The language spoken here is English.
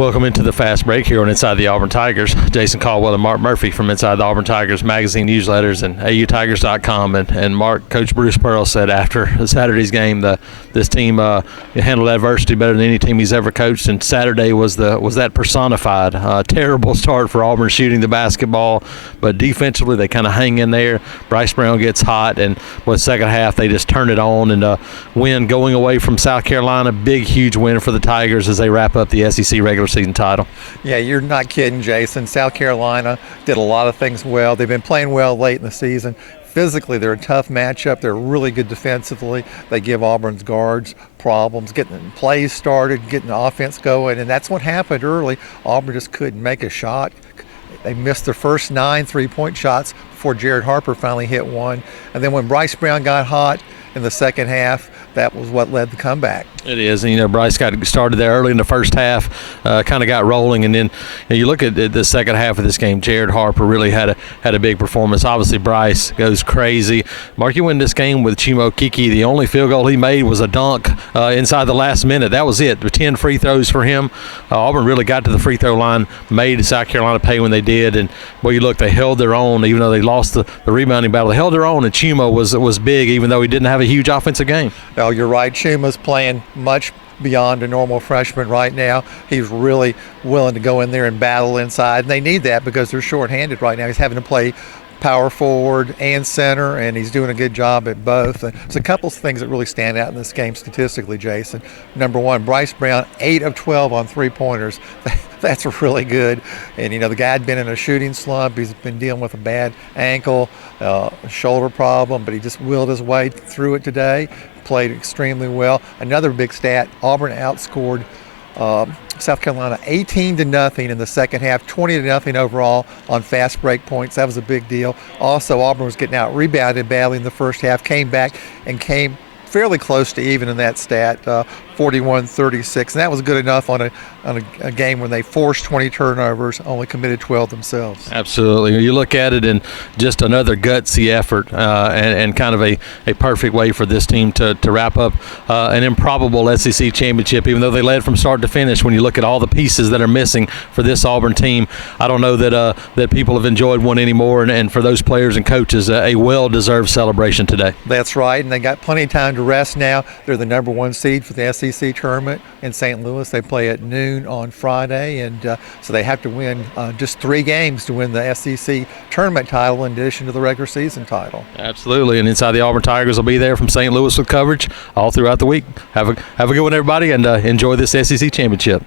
Welcome into the fast break here on Inside the Auburn Tigers. Jason Caldwell and Mark Murphy from Inside the Auburn Tigers magazine newsletters and AUTigers.com. And Mark, Coach Bruce Pearl said after Saturday's game, this team handled adversity better than any team he's ever coached. And Saturday was that personified. Terrible start for Auburn shooting the basketball, but defensively they kind of hang in there. Bryce Brown gets hot, and second half they just turn it on and win going away from South Carolina. Big, huge win for the Tigers as they wrap up the SEC regular season title. Yeah, you're not kidding, Jason. South Carolina did a lot of things well. They've been playing well late in the season. Physically, they're a tough matchup. They're really good defensively. They give Auburn's guards problems, getting plays started, getting the offense going, and that's what happened early. Auburn just couldn't make a shot. They missed their first 9 3-point shots before Jared Harper finally hit one. And then when Bryce Brown got hot in the second half, that was what led the comeback. It is, and Bryce got started there early in the first half, kind of got rolling, and then you look at the second half of this game. Jared Harper really had a big performance. Obviously, Bryce goes crazy. Mark, you win this game with Chimo Kiki. The only field goal he made was a dunk inside the last minute. That was it. 10 free throws for him. Auburn really got to the free throw line, made South Carolina pay when they did, and you look, they held their own, even though they lost the rebounding battle. They held their own, and Chimo was big, even though he didn't have a huge offensive game. No, you're right. Chuma's playing much beyond a normal freshman right now. He's really willing to go in there and battle inside, and they need that because they're shorthanded right now. He's having to play power forward and center, and he's doing a good job at both. And there's a couple of things that really stand out in this game statistically, Jason. Number one, Bryce Brown, 8 of 12 on three-pointers. That's really good. And, the guy had been in a shooting slump. He's been dealing with a bad ankle, shoulder problem, but he just willed his way through it today, played extremely well. Another big stat, Auburn outscored South Carolina 18-0 in the second half, 20-0 overall on fast break points. That was a big deal. Also, Auburn was getting out rebounded badly in the first half, came back and came fairly close to even in that stat, 41-36, and that was good enough on a game when they forced 20 turnovers, only committed 12 themselves. Absolutely. You look at it and just another gutsy effort and kind of a perfect way for this team to wrap up an improbable SEC championship, even though they led from start to finish. When you look at all the pieces that are missing for this Auburn team, I don't know that people have enjoyed one anymore, and for those players and coaches, a well-deserved celebration today. That's right, and they got plenty of time to rest now. They're the number 1 seed for the SEC tournament in St. Louis. They play at noon on Friday, and so they have to win just 3 games to win the SEC tournament title in addition to the regular season title. Absolutely, and Inside the Auburn Tigers will be there from St. Louis with coverage all throughout the week. Have a good one, everybody, and enjoy this SEC championship.